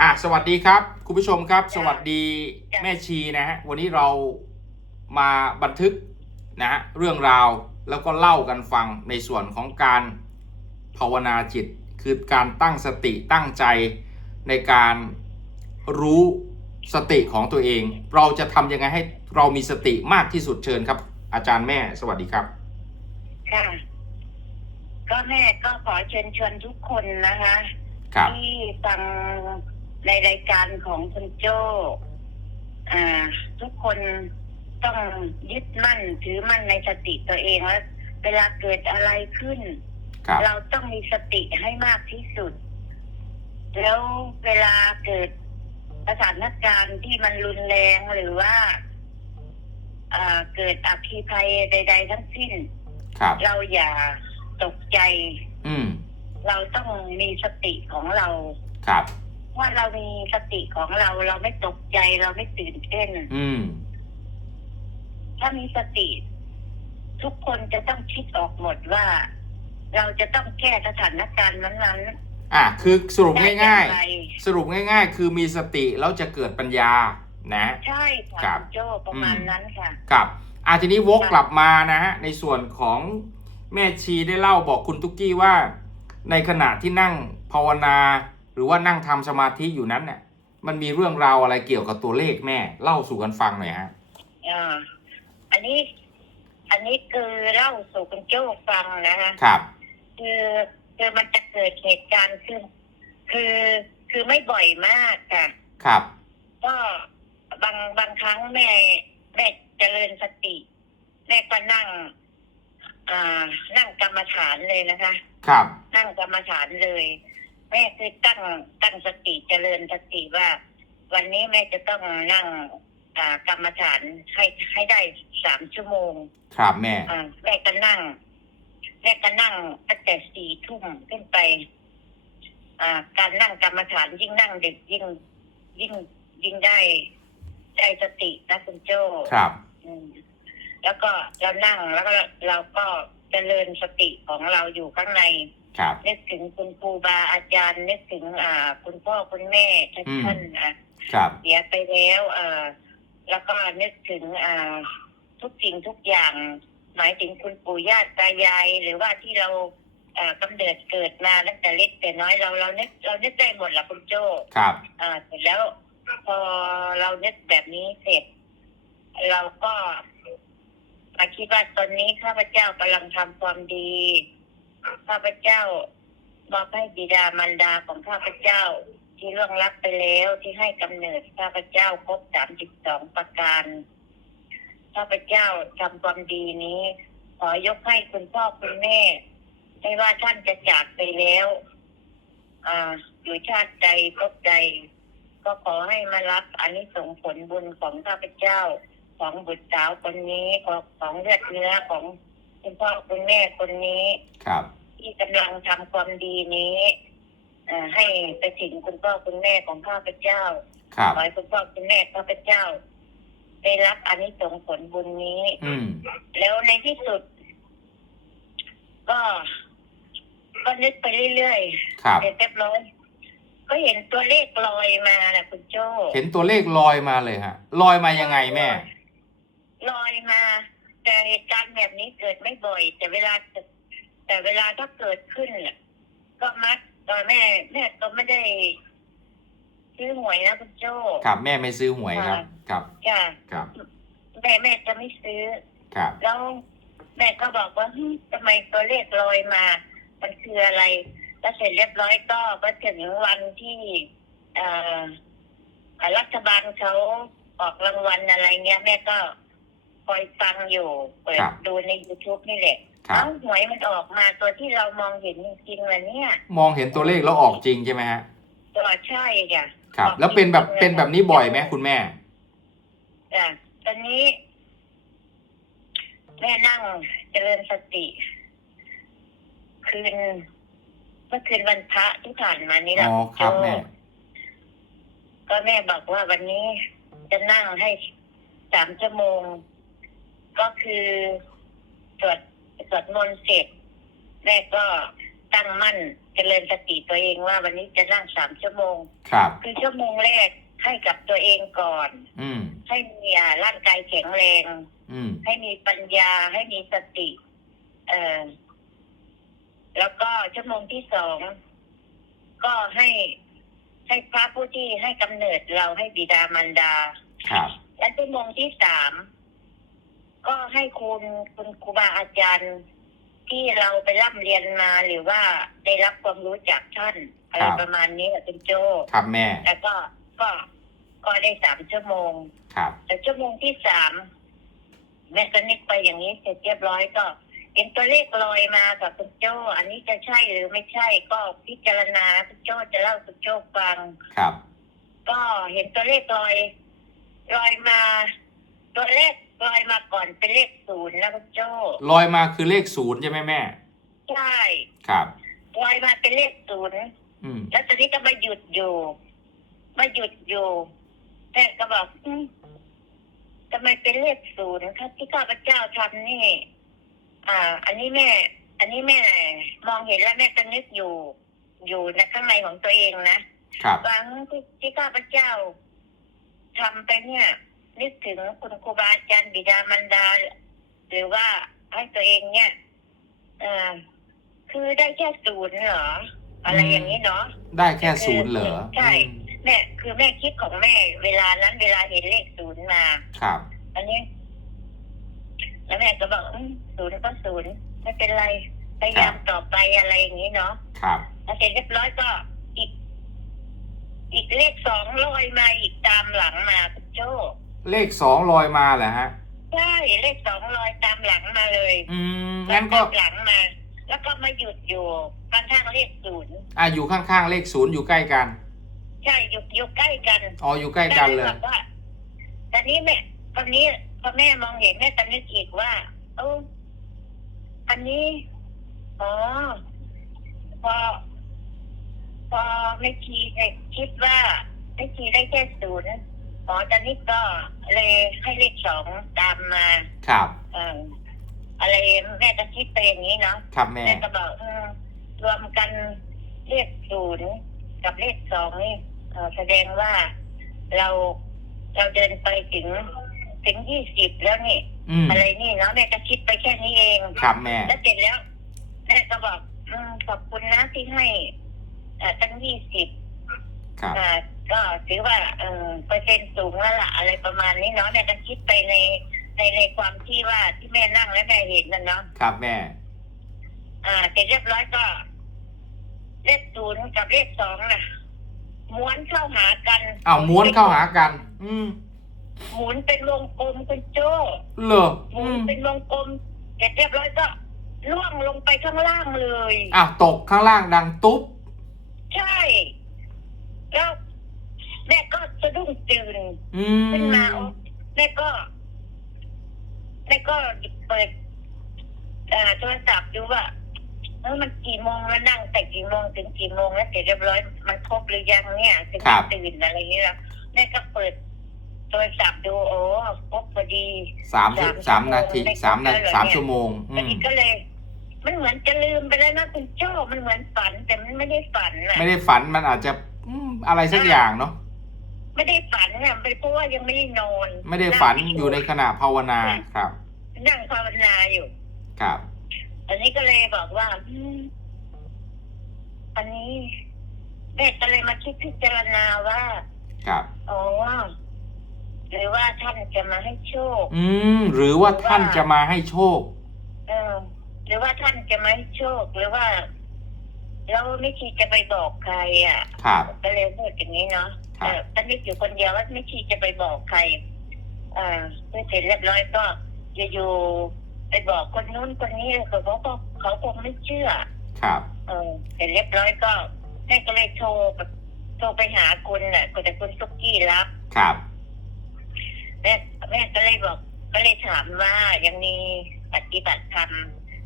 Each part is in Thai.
อะสวัสดีครับ คุณผู้ชมครับจ้ะสวัสดีจ้ะแม่ชีนะฮะวันนี้เรามาบันทึกนะฮะเรื่องราวแล้วก็เล่ากันฟังในส่วนของการภาวนาจิต คือการตั้งสติตั้งใจในการรู้สติของตัวเอง เราจะทำยังไงให้เรามีสติมากที่สุดเชิญครับ อาจารย์แม่สวัสดีครับค่ะก็แม่ก็ขอเชิญชวนทุกคนนะคะ ครับ ที่ฟัง ในรายการของคุณโจ้อ่าทุกคนต้องยึดมั่นถือมั่นในสติตัวเองแล้วเวลาเกิดอะไรขึ้นครับเราต้องมีสติให้มากที่สุด แล้วเวลาเกิดสถานการณ์ที่มันรุนแรงหรือว่าอ่าเกิดอัคคีภัยใด ๆ ทั้งสิ้นครับเราอย่าตกใจ อืมเราต้องมีสติของเราครับ ว่าเรามีสติของเราเราไม่ตกใจเราไม่ตื่นเต้นอืม ถ้ามีสติ ทุกคนจะต้องคิดออกหมดว่า เราจะต้องแก้สถานการณ์นั้นอะคือสรุๆปได้ง่ายอๆไรสรุปง่ายๆ คือมีสติแล้วจะเกิดปัญญานะ ใช่ค่ะครับคุณโจประมาณนั้นค่ะ ครับอะทีนี้วกกลับมานะฮะในส่วนของแม่ชีได้เล่าบอกคุณตุ๊กกี้ว่า ในขณะที่นั่งภาวนา หรือว่านั่งทำสมาธิอยู่นั้นเนี่ยมันมีเรื่องราวอะไรเกี่ยวกับตัวเลขแม่ เล่าสู่กันฟังหน่อยฮะอ่าอันนี้ อันนี้คือเล่าสู่คุณโจ้ฟังนะคะครับ คือคือมันจะเกิดเหตุการณ์ขึ้น คือคือไม่บ่อยมากค่ะครับ ก็บางบางครั้งแม่แม่เจริญสติ แม่ก็นั่งอ่านั่งกรรมฐานเลยนะคะ ครับ นั่งกรรมฐานเลย แม่คือตั้งตั้งสติเจริญสติว่า วันนี้แม่จะต้องนั่งอ่ากรรมฐานให้ให้ได้สามชั่วโมงครับแม่ อ่าแม่ก็นั่ง แม่ก็นั่งตั้งแต่สี่ทุ่มขึ้นไป อ่า การนั่งกรรมฐานยิ่งนั่งเด็กยิ่ง ยิ่งยิ่งได้ได้สตินะคุณโจ้ ครับ อืมแล้วก็เรานั่งแล้วก็เราก็เจริญสติของเราอยู่ข้างใน ครับ นึกถึงคุณครูบาอาจารย์ นึกถึงอ่า คุณพ่อคุณแม่ท่านอืม ท่านอะครับ เสียไปแล้วเอ่อแล้วก็นึกถึงอ่าทุกสิ่งทุกอย่าง หมายถึงคุณปู่ย่าตายาย หรือว่าที่เราเอ่อกำเนิดเกิดมาตั้งแต่เล็กแต่น้อยเราเรานึกเรานึกได้หมดละคุณโจ้ครับ อ่าเสร็จแล้วพอเรานึกแบบนี้เสร็จ เราก็มาคิดว่าตอนนี้ข้าพเจ้ากำลังทำความดี ข้าพเจ้ามอบให้บิดามารดาของข้าพเจ้า ที่ล่วงลับไปแล้วที่ให้กำเนิดข้าพเจ้าครบสามสิบสองประการ ข้าพเจ้าทำความดีนี้ ขอยกให้คุณพ่อคุณแม่ ไม่ว่าท่านจะจากไปแล้ว อ่า อยู่ชาติใดภพใด ก็ขอให้มารับอันนี้ส่งส์ผลบุญของข้าพเจ้า ของบุตรสาวคนนี้ของของเลือดเนื้อของ คุณพ่อคุณแม่คนนี้ครับ ที่กำลังทำความดีนี้เอ่อให้ไปถึงคุณพ่อคุณแม่ของข้าพเจ้า ครับ ขอให้คุณพ่อคุณแม่ข้าพเจ้า ได้รับอันนี้ส่งส์ผลบุญนี้ อืม แล้วในที่สุด ก็ ก็นึกไปเรื่อยๆครับเสร็จเรียบร้อย ก็เห็นตัวเลขลอยมาน่ะคุณโจ้เห็นตัวเลขลอยมาเลยฮะ ลอยมายังไงแม่ ลอยมา แต่เหตุการณ์แบบนี้เกิดไม่บ่อย แต่เวลาแต่เวลาถ้าเกิดขึ้นน่ะก็มักตอนแม่แม่ก็ไม่ได้ ซื้อหวยนะคุณโจ้ครับแม่ไม่ซื้อหวยครับ ครับจ้ะครับแม่แม่จะไม่ซื้อครับแล้วแม่ก็บอกว่าเฮ้ยทำไมตัวเลขลอยมา มันคืออะไรแล้วเสร็จเรียบร้อยก็ก็ถึงวันที่เอ่อรัฐบาลเขาออกรางวัลอะไรเงี้ยแม่ก็ คอยฟังอยู่เปิดครับดูใน youtube นี่แหละครับ เอ้าหวยมันออกมาตัวที่เรามองเห็นจริงๆเลยเนี่ยมองเห็นตัวเลขแล้วออกจริงใช่ไหมฮะตัวใช่จ้ะครับ แล้วเป็นแบบเป็นแบบนี้บ่อยไหมคุณแม่ จ้ะตอนนี้ แม่นั่งเจริญสติ คืนเมื่อคืนวันพระที่ผ่านมานี้แหอ๋ละอครับแม่ ก็แม่บอกว่าวันนี้จะนั่งให้สามชั่วโมง ก็คือสวดสวดมนต์เสร็จแม่ก็ตั้งมั่นเจริญสติตัวเองว่าวันนี้จะนั่งสามชั่วโมง ครับ คือชั่วโมงแรกให้กับตัวเองก่อน อืม ให้มีอ่าร่างกายแข็งแรง อืม ให้มีปัญญาให้มีสติ เอ่อแล้วก็ชั่วโมงที่สองก็ให้ให้พระผู้ที่ให้กำเนิดเราให้บิดามารดา ครับ และชั่วโมงที่สาม ก็ให้คุณคุณครูบาอาจารย์ที่เราไปร่ำเรียนมาหรือว่าได้รับความรู้จากท่านอะไรประมาณนี้แหละคุณโจครับแม่ แล้วก็ก็ก็ได้สามชั่วโมง ครับ แต่ชั่วโมงที่สามแม่ก็นึกไปอย่างนี้เสร็จเรียบร้อยก็เห็นตัวเลขลอยมากับคุณโจอันนี้จะใช่หรือไม่ใช่ก็พิจารณาคุณโจจะเล่าคุณโจฟังครับ ก็เห็นตัวเลขลอยลอยมา ตัวเลข ลอยมาก่อนเป็นเลขศูนย์นะคุณโจลอยมาคือเลขศูนย์ใช่ไหมแม่ ใช่ครับลอยมาเป็นเลขศูนย์อืมแล้วตอนนี้ก็มาหยุดอยู่ มาหยุดอยู่แม่ก็บอกอืมทำไมเป็นเลขศูนย์ครับที่ข้าพเจ้าทำนี่ อ่า อันนี้แม่ อันนี้แม่มองเห็นแล้วแม่ก็นึกอยู่ อยู่ในข้างในของตัวเองนะครับ บางที่ที่ข้าพเจ้าทำไปเนี่ย นึกถึงคุณครูบาอาจารย์บิดามารดา หรือว่าให้ตัวเองเนี่ยเอ่อคือได้แค่ศูนย์เหรออะไรอย่างนี้เนาะได้แค่ศูนย์เหรอใช่อืมแม่คือแม่คิดของแม่เวลานั้นเวลาเห็นเลขศูนย์มา ครับ อันนี้ แล้วแม่ก็บอกอืมศูนย์ก็ศูนย์ไม่เป็นไรพยายามต่อไปอะไรอย่างนี้เนาะครับแล้วเสร็จเรียบร้อยก็อีก อีกเลขสองลอยมาอีกตามหลังมาคุณโจ้ เลขสองลอยมาเหรอฮะ ใช่เลขสองลอยตามหลังมาเลยอืมงั้นก็ ตามหลังมา แล้วก็มาหยุดอยู่ข้างๆเลขศูนย์อะอยู่ข้างๆเลขศูนย์อยู่ใกล้กัน ใช่อยู่อยู่ใกล้กันอ๋ออยู่ใกล้กันเลยแม่บอกว่าตอนนี้แม่ตอนนี้พอแม่มองเห็นแม่ตอนนึกอีกว่าเอออันนี้อ๋อพอพอไม่คีเนี่ยคิดว่าไม่คีได้แค่ศูนย์ อ๋อตอนนี้ก็เลยให้เลขสองตามมาครับ เอออะไรแม่ก็คิดไปอย่างนี้เนาะครับแม่ แม่ก็บอกเออรวมกันเลขศูนย์กับเลขสองนี่เอ่อแสดงว่าเราเราเดินไปถึงถึงยี่สิบแล้วนี่ อืมอะไรนี่เนาะแม่ก็คิดไปแค่นี้เอง ครับแม่ แล้วเสร็จแล้วแม่ก็บอกอมขอบคุณนะที่ให้เอ่อตั้งยี่สิบครับอ่า ก็ถือว่าเออเปอร์เซ็นต์สูงแล้วล่ะอะไรประมาณนี้เนาะแม่ก็คิดไปในในในความที่ว่าที่แม่นั่งแล้วแม่เห็นนั่นเนาะครับแม่ อ่าเสร็จเรียบร้อยก็ เลขศูนย์กับเลขสองน่ะม้วนเข้าหากันอ้าวม้วนเข้าหากัน อืมหมุนเป็นวงกลมคุณโจ้เหรอหอืมุนมเป็นวงกลมเสร็จเรียบร้อยก็ล่วงลงไปข้างล่างเลยอ้าวตกข้างล่างดังตุ๊บ ใช่ แล้ว แม่ก็สะดุ้งตื่นอืขึ้นมมาแม่ก็แม่ก็เปิดอ่าโทรศัพท์ดูว่าเออมันกี่โมงแล้วนั่งแต่กี่โมงถึงกี่โมงแล้วเสร็จเรียบร้อยมันครบหรือยังเนี่ยถึงจะตื่นอะไรอย่างเงี้ยแล้วแม่ก็เปิดโทรศัพท์ดูโอ้ครบพอดี สามสิบสามนาทีสามนาสามชั่วโมงตอนอืมนี้ก็เลย มันเหมือนจะลืมไปแล้วนะคุณโจ้มันเหมือนฝันแต่มันไม่ได้ฝันน่ะไม่ได้ฝันมันอาจจะอืมอะไรสักอย่างเนาะ ไม่ได้ฝันน่ะเป็นเพราะว่ายังไม่ได้นอนไม่ได้ฝันอยู่ในขณะภาวนาครับ นั่งภาวนาอยู่ครับ อันนี้ก็เลยบอกว่าอืมอันนี้แม่ก็เลยมาคิดพิจารณาว่า ครับอ๋อหรือว่าท่านจะมาให้โชค อืม หรือว่าท่านจะมาให้โชค เออ หรือว่าท่านจะมาให้โชคหรือว่าเราไม่คิดจะไปบอกใครอะครับก็เลยพูดอย่างนี้เนาะครับ เออตอนนี้อยู่คนเดียวว่าไม่คิดจะไปบอกใครอ่าเมื่อเสร็จเรียบร้อยก็อยู่ๆไปบอกคนนู้นคนนี้เขาก็เขาคงไม่เชื่อ ครับ เออเสร็จเรียบร้อยก็แม่ก็เลยโทรแบบโทรไปหาคุณน่ะแต่คุณซุกกี้รับ ครับแม่แม่ก็เลยบอก ก็เลยถามว่ายังมีปฏิบัติธรรม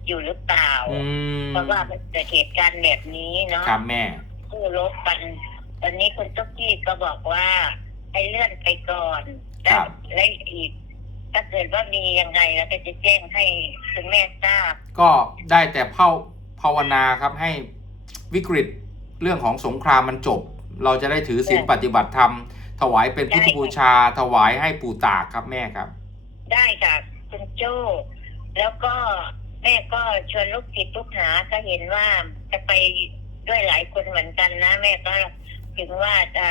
อยู่หรือเปล่า อืมเพราะว่ามันเกิดเหตุการณ์แบบนี้เนาะครับแม่คู่รบกัน ตอนนี้คุณซุกกี้ก็บอกว่าให้เลื่อนไปก่อนครับและอีก ถ้าเกิดว่ามียังไงแล้วก็จะแจ้งให้คุณแม่ทราบ ก็ได้แต่เภาภาวนาครับให้วิกฤตเรื่องของสงครามมันจบ เราจะได้ถือศีลใช่ปฏิบัติธรรม ถวายเป็นพุทธได้ค่ะบูชา ถวายให้ปู่ตากครับแม่ครับ ได้ค่ะคุณโจ้แล้วก็แม่ก็ชวนลูกศิษย์ลูกหาก็เห็นว่าจะไปด้วยหลายคนเหมือนกันนะ แม่ก็ ถึงว่าจะ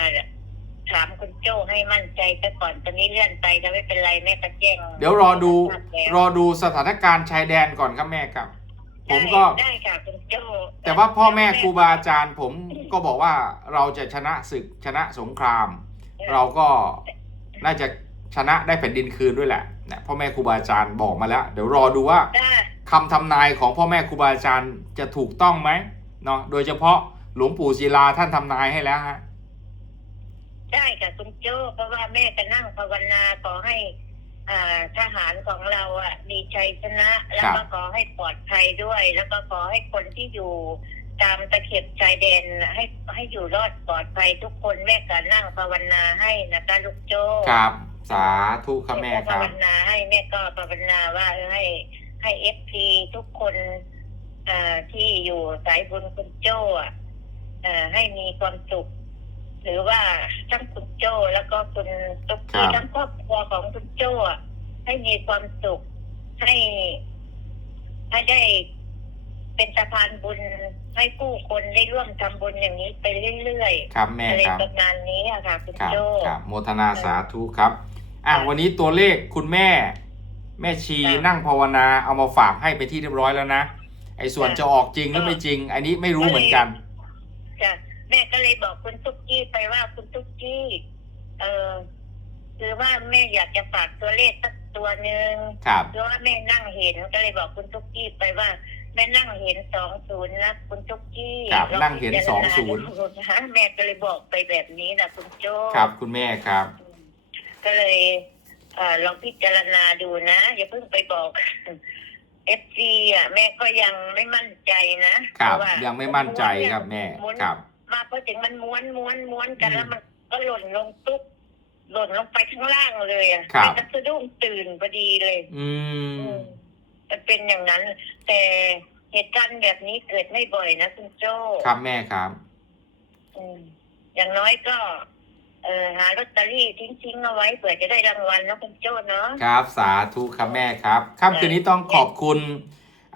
ถามคุณโจ้ให้มั่นใจซะก่อนตอนนี้เลื่อนไปจะไม่เป็นไรแม่ก็แจ้งเดี๋ยวรอดูแล้วรอดูสถานการณ์ชายแดนก่อนครับแม่ครับ ผมก็ได้ได้ค่ะคุณโจ้แต่ว่าพ่อแม่ครูบาอาจารย์ ผมก็บอกว่าเราจะชนะศึกชนะสงคราม เราก็น่าจะชนะได้แผ่นดินคืนด้วยแหละนะพ่อแม่ครูบาอาจารย์บอกมาแล้ว เดี๋ยวรอดูว่าได้คำทำนายของพ่อแม่ครูบาอาจารย์จะถูกต้องไหมเนาะโดยเฉพาะ หลวงปู่ศิลาท่านทำนายให้แล้วฮะได้ค่ะคุณโจ้เพราะว่าแม่ก็นั่งภาวนาขอให้อ่าทหารของเราอะ มีชัยชนะ แล้วก็ขอให้ปลอดภัยด้วย แล้วก็ขอให้คนที่อยู่ตามตะเข็บชายแดนให้ให้อยู่รอดปลอดภัยทุกคนแม่ก็นั่งภาวนาให้นะคะลูกโจ้ครับ สาธุครับแม่คภารับวนาให้แม่ก็ภาวนาว่าเออให้ให้เอฟพีทุกคนอ่าที่อยู่สายบุญคุณโจ้อะอ่า ให้มีความสุข หรือว่าทั้งคุณโจ้แล้วก็คุณตุ๊กครักี้บทั้งครอบครัวของคุณโจ้อะให้มีความสุข ให้ให้ได้เป็นสะพานบุญให้ผู้คนได้ร่วมทำบุญอย่างนี้ไปเรื่อยครับๆแม่อะไรครับประมาณนี้อะค่ะ คุณครับโจ้ ครับโมทนาสาธุครับอะวันนี้ตัวเลขคุณแม่ แม่ชีครับนั่งภาวนาเอามาฝากให้ไปที่เรียบร้อยแล้วนะไอ้ส่วนครับจะออกจริงหรือไม่จริง อันนี้ไม่รู้เหมือนกัน จ้ะแม่ก็เลยบอกคุณตุ๊กกี้ไปว่าคุณตุ๊กกี้ เออคือว่าแม่อยากจะฝากตัวเลขสักตัวหนึ่งครับ เพราะว่าแม่นั่งเห็นก็เลยบอกคุณตุ๊กกี้ไปว่า แม่นั่งเห็นสองศูนย์นะคุณตุ๊กกี้ครับลอนั่งเห็นพิจารณา20 ดูนะแม่ก็เลยบอกไปแบบนี้นะคุณโจ้ครับคุณแม่ครับ ก็เลยเออลองพิจารณาดูนะ อย่าเพิ่งไปบอก เอฟซีอะแม่ก็ยังไม่มั่นใจนะครับ เพาะว่ายังไม่มั่นใจครับแม่ม้วนครับ มาพอถึงมันม้วนม้วนม้วนกันอืมแล้วมันก็หล่นลงตุ๊บหล่นลงไปข้างล่างเลยอะครับ แม่ก็สะดุ้งตื่นพอดีเลย อืมมันเป็นอย่างนั้น แต่เหตุการณ์แบบนี้เกิดไม่บ่อยนะคุณโจ้ครับแม่ครับ อืมอย่างน้อยก็ เออหาลอตเตอรี่ทิ้งๆเอาไว้เผื่อจะได้รางวัลนะคุณโจ้เนาะ ครับ สาธุครับแม่ครับค่ำคืนนี้ต้องขอบคุณ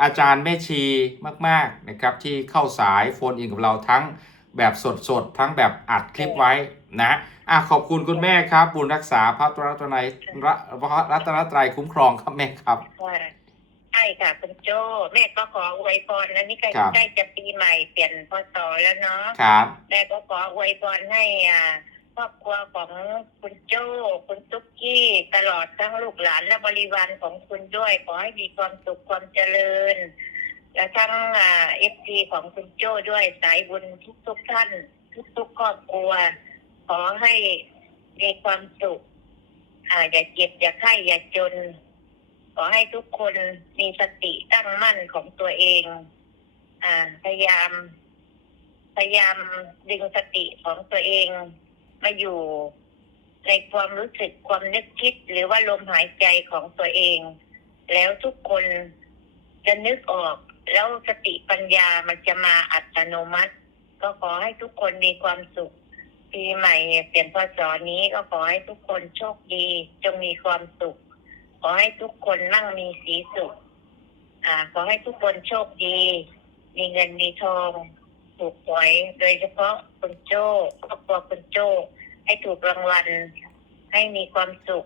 อาจารย์แม่ชีมาก ๆนะครับ ที่เข้าสายโฟนอินกับเราทั้งแบบสดๆ ทั้งแบบอัดคลิปไว้นะอะขอบคุณคุณแม่ครับ บุญรักษาพระรัตนัยระพระรัตนตรัยคุ้มครองครับแม่ครับค่ะใช่ค่ะคุณโจ้แม่ก็ขออวยพรนะนี่ใกล้ครับ ใกล้จะปีใหม่เปลี่ยนพศแล้วเนาะครับ แม่ก็ขออวยพรให้อ่า ครอบครัวของคุณโจ้คุณตุ๊กกี้ตลอดทั้งลูกหลานและบริวารของคุณด้วย ขอให้มีความสุขความเจริญ และทั้งเอฟซีของคุณโจ้ด้วยสายบุญทุกทุกท่าน ทุกทุกครอบครัว ขอให้มีความสุขอ่าอย่าเจ็บอย่าไข้อย่าจน ขอให้ทุกคนมีสติตั้งมั่นของตัวเองอ่าพยายาม พยายามดึงสติของตัวเอง มาอยู่ในความรู้สึกความนึกคิด หรือว่าลมหายใจของตัวเอง แล้วทุกคนจะนึกออก แล้วสติปัญญามันจะมาอัตโนมัติ ก็ขอให้ทุกคนมีความสุข ปีใหม่เปลี่ยนพศนี้ก็ขอให้ทุกคนโชคดี จงมีความสุข ขอให้ทุกคนนั่งมีสีสุข อ่า ขอให้ทุกคนโชคดี มีเงินมีทอง ถูกหวยโดยเฉพาะคุณโจ้ครอบครัวคุณโจ้ ให้ถูกรางวัล ให้มีความสุข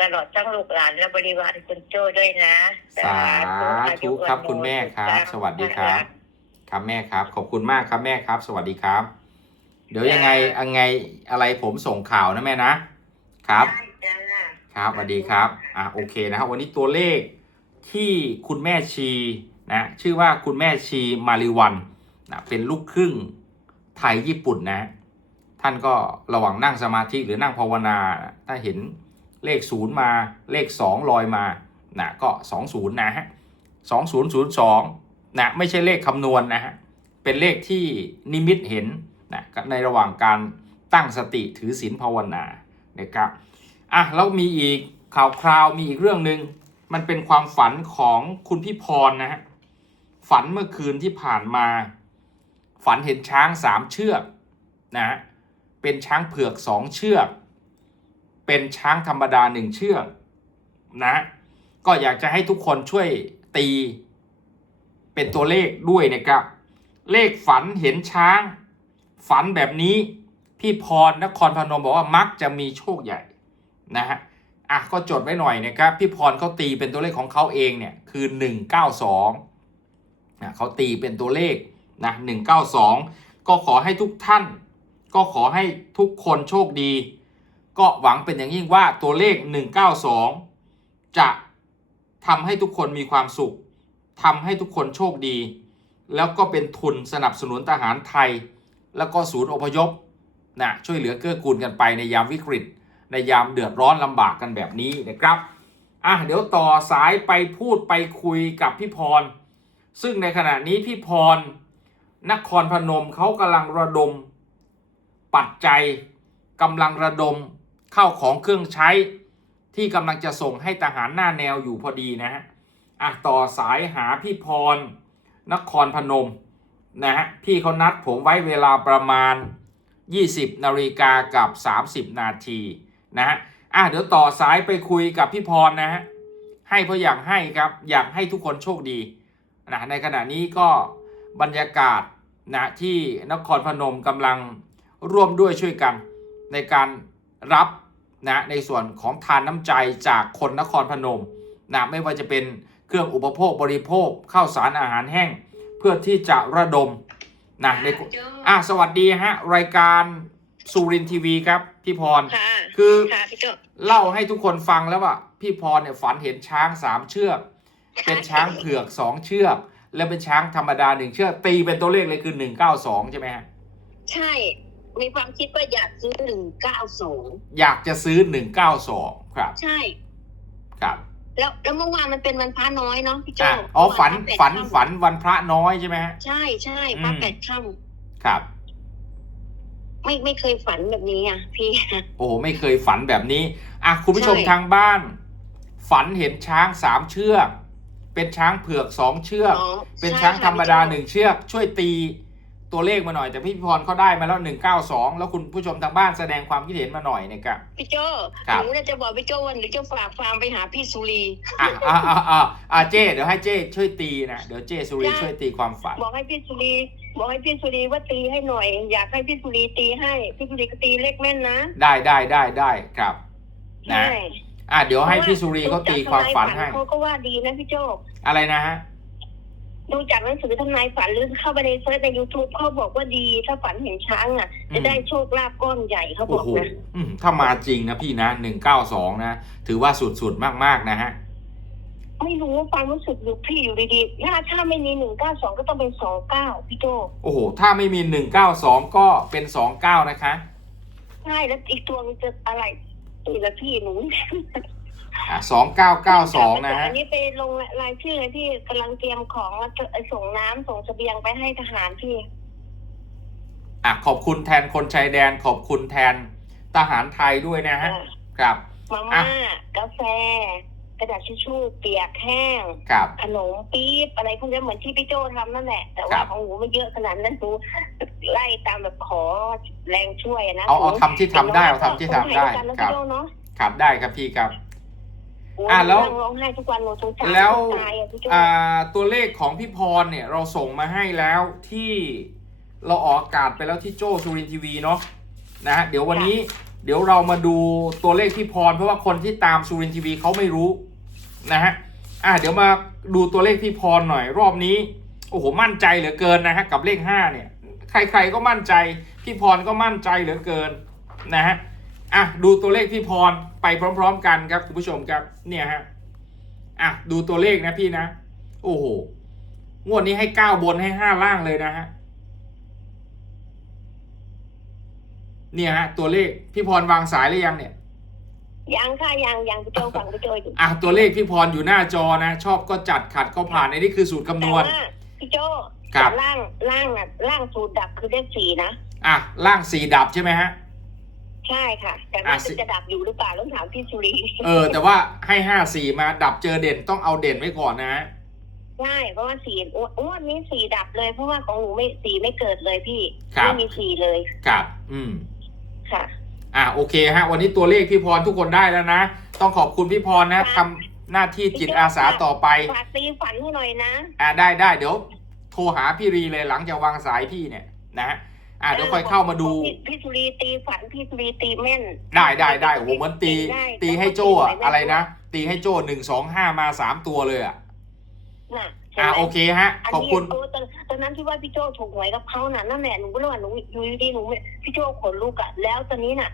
ตลอดทั้งลูกหลานและบริวารคุณโจ้ด้วยนะสาธุครับคุณแม่ครับ สวัสดีครับ ครับแม่ครับ ขอบคุณมากครับแม่ครับ สวัสดีครับ เดี๋ยวยังไงยังไงอะไรผมส่งข่าวนะแม่นะครับได้จ้าครับสวัสดีครับอะโอเคนะครับวันนี้ตัวเลขที่คุณแม่ชีนะชื่อว่าคุณแม่ชีมาริวัน นะเป็นลูกครึ่งไทยญี่ปุ่นนะ ท่านก็ระหว่างนั่งสมาธิหรือนั่งภาวนา ถ้าเห็นเลขศูนย์มาเลขสองลอยมานะก็สองศูนย์นะฮะสองศูนย์ศูนย์สองนะ ไม่ใช่เลขคำนวณนะฮะ เป็นเลขที่นิมิตเห็นนะในระหว่างการตั้งสติถือศีลภาวนานะครับอะแล้วมีอีกข่าวคราวมีอีกเรื่องหนึ่งมันเป็นความฝันของคุณพี่พรนะฮะ ฝันเมื่อคืนที่ผ่านมา ฝันเห็นช้างสามเชือกนะฮะเป็นช้างเผือกสองเชือก เป็นช้างธรรมดาหนึ่งเชือกนะฮะก็อยากจะให้ทุกคนช่วยตีเป็นตัวเลขด้วยนะครับ เลขฝันเห็นช้าง ฝันแบบนี้พี่พรนครพนมบอกว่ามักจะมีโชคใหญ่นะฮะอะก็จดไว้หน่อยนะครับพี่พรเขาตีเป็นตัวเลขของเขาเองเนี่ยคือ 192นะเขาตีเป็นตัวเลข นะ192 ก็ขอให้ทุกท่าน ก็ขอให้ทุกคนโชคดี ก็หวังเป็นอย่างยิ่งว่าตัวเลข 192 จะทำให้ทุกคนมีความสุขทำให้ทุกคนโชคดี แล้วก็เป็นทุนสนับสนุนทหารไทย แล้วก็ศูนย์อพยพนะช่วยเหลือเกื้อกูลกันไปในยามวิกฤต ในยามเดือดร้อนลำบากกันแบบนี้นะครับอะเดี๋ยวต่อสายไปพูดไปคุยกับพี่พร ซึ่งในขณะนี้พี่พร นครพนมเขากำลังระดม ปัจจัยกำลังระดมเข้าของเครื่องใช้ที่กำลังจะส่งให้ทหารหน้าแนวอยู่พอดีนะฮะอะต่อสายหาพี่พร นครพนมนะฮะพี่เขานัดผมไว้เวลาประมาณ 20นาฬิกากับ 30 นาทีนะฮะอะเดี๋ยวต่อสายไปคุยกับพี่พรนะฮะให้เพราะอยากให้ครับอยากให้ทุกคนโชคดีนะในขณะนี้ก็ บรรยากาศนะที่นครพนมกำลังร่วมด้วยช่วยกันในการรับนะในส่วนของทานน้ำใจจากคนนครพนมนะไม่ว่าจะเป็นเครื่องอุปโภคบริโภคข้าวสารอาหารแห้ง เพื่อที่จะระดมนะในอะสวัสดีฮะรายการสุรินทีวีครับพี่พรค่ะคือค่ะพี่โจเล่าให้ทุกคนฟังแล้วว่าพี่พรเนี่ยฝันเห็นช้างสามเชือก เป็นช้างเผือกสองเชือก แล้วเป็นช้างธรรมดาหนึ่งเชือกตีเป็นตัวเลขเลยคือหนึ่งเก้าสองใช่ไหมฮะใช่ มีความคิดว่าอยากซื้อหนึ่งเก้าสองอยากจะซื้อหนึ่งเก้าสองครับ ใช่ครับ แล้วแล้วเมื่อวานมันเป็นวันพระน้อยเนาะพี่โจอะอ๋อฝันเมื่อวาฝันพระแปดค่ำฝันวันพระน้อยใช่ไหมฮะใช่ใช่พระอืมแปดค่ครับำไม่ไม่เคยฝันแบบนี้อะพี่โอ้โหไม่เคยฝันแบบนี้อะคุณผู้ชมใช่ทางบ้าน ฝันเห็นช้างสามเชือก เป็นช้างเผือกสองเชือกอ๋อเป็นใช้างธรรมดาค่ะหนึ่งเชือก ช่วยตีตัวเลขมาหน่อย แต่พี่พรเขาได้มาแล้วหนึ่งเก้าสองแล้วคุณผู้ชมทางบ้านแสดงความคิดเห็นมาหน่อยนะครับพี่โจครับหนูเนี่ยจะบอกพี่โจว่าหนูจะฝากฟาร์มไปหาพี่สุรีอะอะอะอะอะเจ้เดี๋ยวให้เจ้ช่วยตีนะเดี๋ยวเจ้สุริได้ช่วยตีความฝันบอกให้พี่สุรีบอกให้พี่สุรีว่าตีให้หน่อย อยากให้พี่สุรีตีให้พี่สุรีก็ตีเลขแม่นนะ ได้ได้ได้ได้ครับนะใช่ อะเดี๋ยวให้พี่สุรีเขาตีความฝันให้เขาก็ว่าดีนะพี่โจอะไรนะฮะดูจากหนังสือทำนายฝันหรือเข้าไปในเซิร์ชใน YouTube เขาบอกว่าดีถ้าฝันเห็นช้างอะอืมจะได้โชคลาภก้อนใหญ่เขาบโอ้อกโหนะอืมถ้ามาจริงนะพี่นะหนึ่งเก้าสองนะ ถือว่าสุดๆมากๆนะฮะ ไม่รู้ว่าความรู้สึกอยู่พี่อยู่ดีๆถ้าถ้าไม่มีหนึ่งเก้าสองก็ต้องเป็นสองเก้าพี่โจโอ้โห ถ้าไม่มีหนึ่งเก้าสองก็เป็นสองเก้านะคะ ใช่แล้วอีกตัวมันจะอะไร อีกละพี่หนูอะสองเก้าเก้าสองนะฮะ อันนี้ไปลงรายชื่อเลยพี่กำลังเตรียมของแล้วจะส่งน้ำส่งเสบียงไปให้ทหารพี่ อะขอบคุณแทนคนชายแดนขอบคุณแทนทหารไทยด้วยนะฮะ ครับ มาม่า กาแฟ กระดาษทิชชู่เปียกแห้ง ครับ ขนมปี๊บอะไรพวกนี้เหมือนที่พี่โจทำนั่นแหละ แต่คว่ารับ ของหนูไม่เยอะขนาดนั้นหนูไล่ตามแบบขอแรงช่วยนะเอาเอาทำที่ทำได้เอาทำที่ทำได้คนครับไทยด้วยกันนะพี่โจเนาะครับได้ครับพี่ครับโอ้ยอะแล้วนั่งร้องไห้ทุกวันหนูสงสารแล้วตายอะพี่โจ อ่าตัวเลขของพี่พรเนี่ยเราส่งมาให้แล้วที่เราออกอากาศไปแล้วที่โจสุรินทร์ทีวีเนาะนะฮะเดี๋ยววันนี้เดี๋ยวเรามาดูตัวเลขพี่พร เพราะว่าคนที่ตามสุรินทร์ทีวีเขาไม่รู้ นะฮะอะเดี๋ยวมาดูตัวเลขพี่พรหน่อย รอบนี้โอ้โหมั่นใจเหลือเกินนะฮะกับเลขห้าเนี่ย ใครๆก็มั่นใจพี่พรก็มั่นใจเหลือเกินนะฮะอะดูตัวเลขพี่พรไปพร้อม ๆ กันครับคุณผู้ชมครับเนี่ยฮะอะดูตัวเลขนะพี่นะ โอ้โหงวดนี้ให้เก้าบนให้ห้าล่างเลยนะฮะเนี่ยฮะตัวเลขพี่พรวางสายหรือยังเนี่ย ยังค่ะยังยังพี่โจฟังพี่โจอยู่อะตัวเลขพี่พรอยู่หน้าจอนะ ชอบก็จัดขัดก็ผ่านในนี่คือสูตรคำนแต่วณว่าพี่โจครับ แต่ล่างล่างน่ะล่างสูตรดับคือเลขสี่นะอะล่างสี่ดับใช่ไหมฮะ ใช่ค่ะ แต่อะว่าสิจะดับอยู่หรือเปล่าต้องถามพี่สุรีเออ แต่ว่าให้ห้าสี่มาดับเจอเด่นต้องเอาเด่นไว้ก่อนนะฮะใช่เพราะว่าสี่อ้วนอ้วนนี้สี่ดับเลย เพราะว่าของหนูไม่สี่ไม่เกิดเลยพี่ครับไม่มีสี่เลยครับ อืม ค่ะ อะโอเคฮะวันนี้ตัวเลขพี่พรทุกคนได้แล้วนะ ต้องขอบคุณพี่พรนะทำหน้าที่จิตอาสาต่อไปฝากตีฝันให้หน่อยนะ อะได้ได้เดี๋ยว โทรหาพี่รีเลยหลังจากวางสายพี่เนี่ยนะฮะอะเดี๋ยวค่อยเข้ามาดูพี่พี่สุรีตีฝันพี่สุรีตีแม่น ได้ได้ได้โอ้โหเหมือนตีได้ตีให้โจ้อะได้อะไรนะตีให้โจ้หนึ่งสองห้ามาสามตัวเลยอะน่ะ อะห็นไหมโอเคฮะนขอบนี้คุณ เออตอนตอนนั้นที่ว่าพี่โจถูกหวยกับเขาน่ะนั่นแหละหนูก็เลยว่าหนูอยู่ดีๆหนูไม่พี่โจขนลุกอะแล้วตอนนี้น่ะ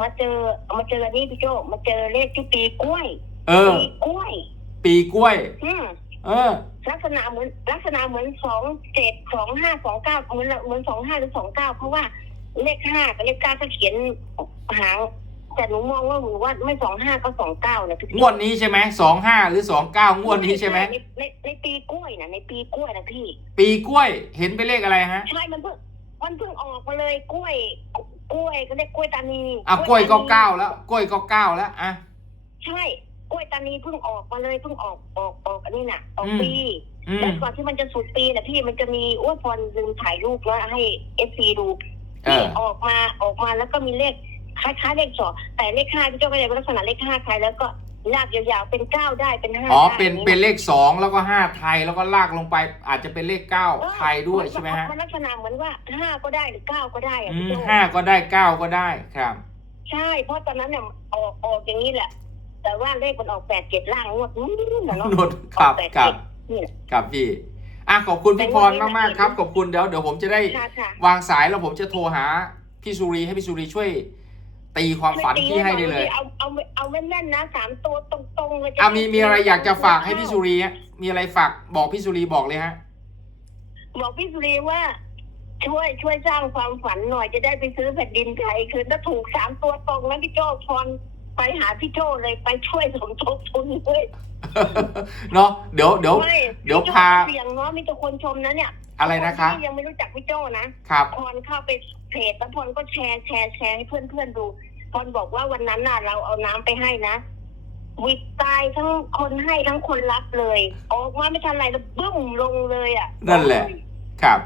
มาเจอมาเจอนี่พี่โจมาเจอเลขที่ปีกล้วยเออ ปีกล้วย ปีกล้วย อืม เออ ลักษณะเหมือนลักษณะเหมือนสองเจ็ดสองห้าสองเก้าเหมือนเหมือนสองห้าหรือสองเก้าเพราะว่าเลขห้ากับเลขเก้าก็เขียนหาง แต่หนูมองว่าหนูว่าไม่สองห้าก็สองเก้านะพี่โจ้งวดนี้ใช่ไหมสองห้าหรือสองเก้างวดนี้ใช่ไหมในในในปีกล้วยนะในปีกล้วยนะพี่ ปีกล้วยเห็นเป็นเลขอะไรฮะใช่มันเพิ่งมันเพิ่งออกมาเลยกล้วย กล้วยก็เรียกกล้วยตานีอะกล้วยก็ตนีเก้าแล้วกล้วยก็เก้าแล้วอะใช่กล้วยตานีเพิ่งออกมาเลยเพิ่งออกออกออกอันนี้น่ะออกอืมปีอืมแล้วก่อนที่มันจะสุดปีนะพี่มันจะมีอ้วนพรลืมถ่ายรูปแล้วให้เอฟซีดูเอที่อออกมาออกมาแล้วก็มีเลข คล้ายๆเลขสองแต่เลขห้าพี่เจ้าก็จะเป็นลักษณะเลขห้าใครแล้วก็ลากยาวๆเป็นเก้าได้เป็นห้าอ๋อได้เป็นย่างเป็นเลขสองแล้วก็ห้าไทยแล้วก็ลากลงไป อาจจะเป็นเลขเก้าเออไทยด้วยใช่ไหมฮะมันลักษณะเหมือนว่าห้าก็ได้หรือเก้าก็ได้อะอืพี่มโจ้ห้าก็ได้เก้าก็ได้ครับ ใช่เพราะตอนนั้นเนี่ยออกออกอย่างนี้แหละ แต่ว่าเลขมันออกแปดเจ็ดล่างงวดนู้นนะเนาะนดครับแปดครับนี่แหละครับพี่อะขอบคุณพี่พรเป็นไงมากๆครับขอบคุณเดี๋ยวเดี๋ยวผมจะได้ค่ะค่ะวางสายแล้วผมจะโทรหาพี่สุรีให้พี่สุรีช่วย ตีความฝันที่ให้ได้เลย เอาเอาเอาแม่นๆนะสามตัวตรงๆเลยอะมีมีอะไรอยากจะฝากให้พี่สุรีฮะมีอะไรฝากบอกพี่สุรีบอกเลยฮะบอกพี่สุรีว่า ช่วยช่วยสร้างความฝันหน่อยจะได้ไปซื้อแผ่นดินไทยคือถ้าถูกสามตัวตรงแล้วพี่โจ้พร ไปหาพี่โจ้เลยไปช่วยสมทบทุนด้วยเนาะเดี๋ยวเดี๋ยวไม่เดี๋ยวพี่โจ้พา เสียงเนาะมีแต่คนชมนะเนี่ยอะไรนะคะ ที่ยังไม่รู้จักพี่โจ้นะครับ พรเข้าไปเพจแล้วพรก็แชร์แชร์แชร์ให้เพื่อนเพื่อนๆดูพรบอกว่าวันนั้นน่ะ เราเอาน้ำไปให้นะวิตตายทั้งคนให้ทั้งคนรับเลยออกมาไม่ทันไรแล้วบึ้มลงเลยอะนั่นแหละ ครับ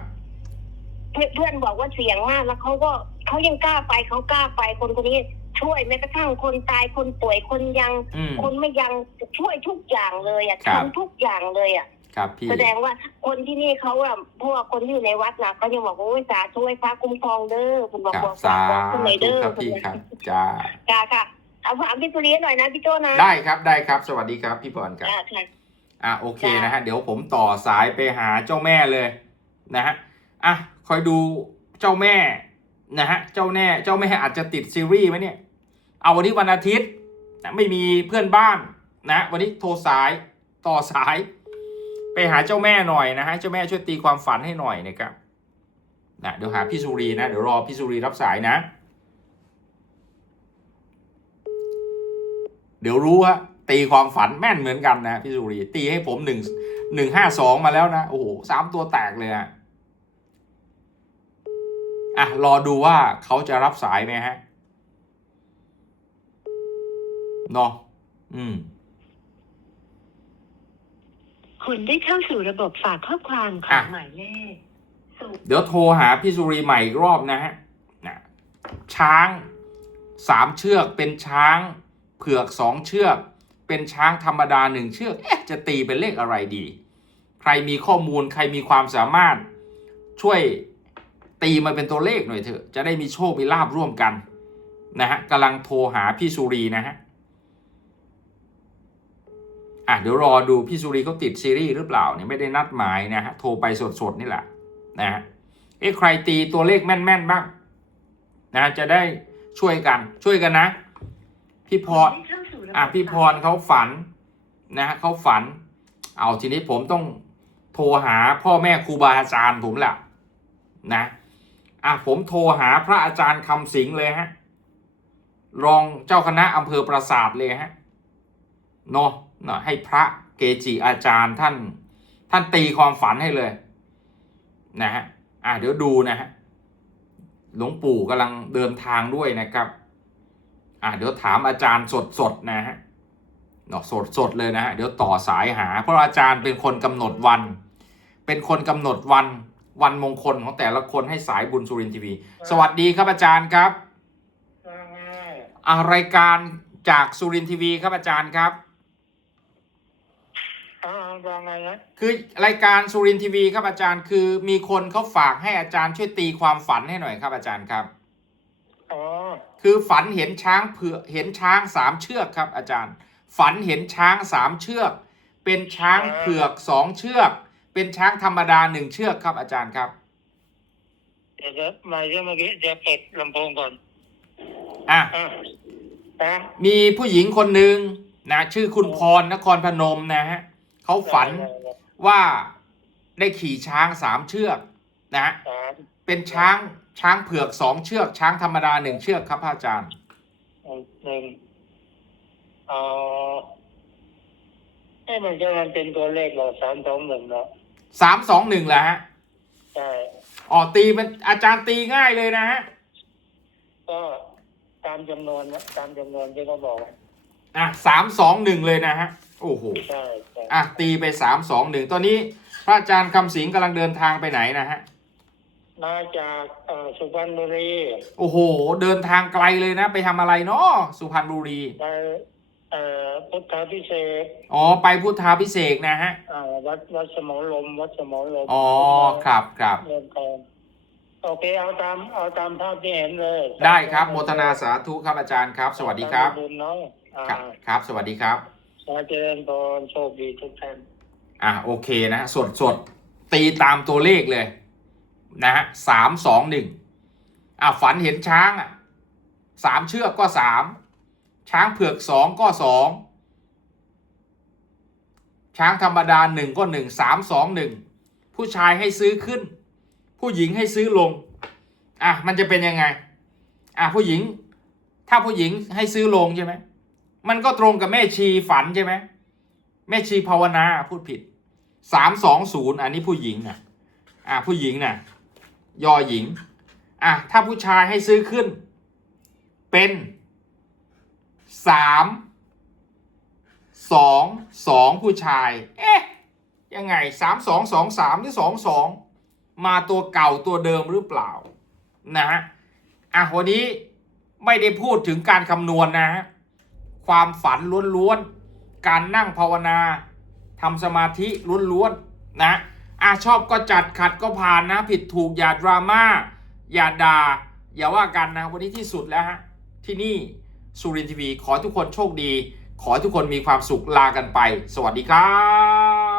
เพื่อนเพื่อนบอกว่าเสียงมากแล้วเขาก็เขายังกล้าไปเขากล้าไปคนคนนี้ ช่วยแม้กระทั่งคนตายคนป่วยคนยัง อืม คนไม่ยังช่วยทุกอย่างเลยอะครับ ทำทุกอย่างเลยอะ ครับพี่ แสดงว่าคนที่นี่เขาอะพวกคนที่อยู่ในวัดนะเขายังบอกว่าโอ้ยสาธุให้พระคุ้มครองเด้อคุณบอกครับบอกสาบอกคนไหนธุเด้อครับพี่ครับจ้าค่ะค่ะเอาถามพี่สุริยะหน่อยนะพี่โจนะได้ครับได้ครับ สวัสดีครับพี่พรครับ อ่าค่ะ อะโอเคจ้ะนะฮะเดี๋ยวผมต่อสายไปหาเจ้าแม่เลยนะฮะอะคอยดูเจ้าแม่นะฮะเจ้าแม่เจ้าแม่อาจจะติดซีรีส์ไหมเนี่ย เอาวันนี้วันอาทิตย์นะไม่มีเพื่อนบ้านนะวันนี้โทรสายต่อสาย ไปหาเจ้าแม่หน่อยนะฮะเจ้าแม่ช่วยตีความฝันให้หน่อยนะครับนะเดี๋ยวหาพี่สุรีนะเดี๋ยวรอพี่สุรีรับสายนะ เดี๋ยวรู้ฮะตีความฝันแม่นเหมือนกันนะพี่สุรีตีให้ผมหนึ่งหนึ่งห้าสองมาแล้วนะโอ้โหสามตัวแตกเลยอะอะรอดูว่าเขาจะรับสายไหมฮะ เนาะอืมคุณได้เข้าสู่ระบบฝากข้อความขออะงหมายเลขศูนย์เดี๋ยวโทรหาพี่สุรีใหม่อีกรอบนะฮะนะช้างสามเชือกเป็นช้างเผือกสองเชือก เป็นช้างธรรมดาหนึ่งเชือกเอ๊ะจะตีเป็นเลขอะไรดี ใครมีข้อมูลใครมีความสามารถช่วยตีมาเป็นตัวเลขหน่อยเถอะ จะได้มีโชค มีลาบร่วมกันนะฮะกำลังโทรหาพี่สุรีนะฮะ อะเดี๋ยวรอดูพี่สุรีเขาติดซีรีส์หรือเปล่าเนี่ยไม่ได้นัดหมายนะฮะโทรไปสดๆนี่แหละนะฮะเอ๊ะใครตีตัวเลขแม่นๆบ้างนะจะได้ช่วยกันช่วยกันนะ พี่พรได้เข้าสู่ระบบอะพี่พรเขาฝันนะฮะเขาฝัน เอาทีนี้ผมต้องโทรหาพ่อแม่ครูบาอาจารย์ผมแหละนะอะผมโทรหาพระอาจารย์คำสิงเลยฮะรองเจ้าคณะอำเภอปราสาทเลยฮะนาะเนาะ ให้พระเกจิอาจารย์ท่าน ท่านตีความฝันให้เลย นะฮะอะเดี๋ยวดูนะฮะหลวงปู่กำลังเดินทางด้วยนะครับ อะเดี๋ยวถามอาจารย์สดๆนะฮะเนาะสดสดเลยนะฮะเดี๋ยวต่อสายหา เพราะอาจารย์เป็นคนกำหนดวัน เป็นคนกำหนดวันวันมงคลของแต่ละคนให้สายบุญสุรินทร์ทีวี สวัสดีครับอาจารย์ครับอ่ารายการจากสุรินทร์ทีวีครับอาจารย์ครับ อ๋อว่าไงนะคือรายการสุรินทร์ทีวีครับอาจารย์ คือมีคนเขาฝากให้อาจารย์ช่วยตีความฝันให้หน่อยครับอาจารย์ครับอ๋อคือฝันเห็นช้างเผือกเห็นช้างสามเชือกครับ อาจารย์ ฝันเห็นช้างสามเชือก เป็นช้างเผือกสองเชือก เป็นช้างธรรมดาหนึ่งเชือกครับอาจารย์ครับเดี๋ยวจะมาเรื่องเมื่อกี้จะเปิดลำโพงก่อนอะอะนะมีผู้หญิงคนหนึ่งนะชื่อคุณพรนครพนมนะฮะ เขาฝันว่าได้ขี่ช้างสามเชือกนะฮะสามเป็นช้างช้างเผือกสองเชือก ช้างธรรมดาหนึ่งเชือกครับพระอาจารย์หนึ่งเอ่อเอ้มันจะมันเป็นตัวเลขเหราสามสองหนึ่งเนาะสามสองหนึ่งแหละฮะใช่อ๋อตีเป็นอาจารย์ตีง่ายเลยนะฮะก็ตามจำนวนนะตามจำนวนที่เขาบอก อะสามสองหนึ่งเลยนะฮะ โอ้โห ใช่ใช่อะตีไปสามสองหนึ่งตอนนี้พระอาจารย์คำสิงห์กำลังเดินทางไปไหนนะฮะ มาจากเอ่อสุพรรณบุรีโอ้โห เดินทางไกลเลยนะ ไปทำอะไรเนาะสุพรรณบุรี ไปเอ่อพุทธาพิเศษกอ๋อ ไปพุทธาพิเศษกนะฮะอ่าวัดวัดสมอลม วัดสมอลมอ๋อ ครับครับเดินทางโอเคเอาตามเอาตามภาพที่เห็นเลยได้ครับโมทนาสาธุครับอาจารย์ครับ สวัสดีครับตามบุญเนาะอ่า ครับครับ สวัสดีครับขอเจริญพรโชคดีทุกท่านอะโอเคนะฮะสดสดตีตามตัวเลขเลย นะฮะสามสองหนึ่งอะฝันเห็นช้างอะสามเชือกก็สามช้างเผือกสองก็สองช้างธรรมดาหนึ่งก็หนึ่งสามสองหนึ่งผู้ชายให้ซื้อขึ้น ผู้หญิงให้ซื้อลงอะมันจะเป็นยังไงอะผู้หญิง ถ้าผู้หญิงให้ซื้อลงใช่ไหม มันก็ตรงกับแม่ชีฝันใช่ไหมแม่ชีภาวนาพูดผิดสามสองศูนย์อันนี้ผู้หญิงนะอ่าผู้หญิงนะยอหญิง อะ ถ้าผู้ชายให้ซื้อขึ้น เป็นสามสองสองผู้ชาย เอ๊ะ ยังไงสามสองสองสามหรือสองสองมาตัวเก่าตัวเดิมหรือเปล่า นะฮะ อะ วันนี้ไม่ได้พูดถึงการคำนวณนะฮะ ความฝันล้วนๆ การนั่งภาวนาทำสมาธิล้วนๆนะอะชอบก็จัดขัดก็ผ่านนะ ผิดถูกอย่าดราม่าอย่าด่าอย่าว่ากันนะ วันนี้ที่สุดแล้วฮะที่นี่สุรินทีวีขอทุกคนโชคดี ขอทุกคนมีความสุขลากันไป สวัสดีครับ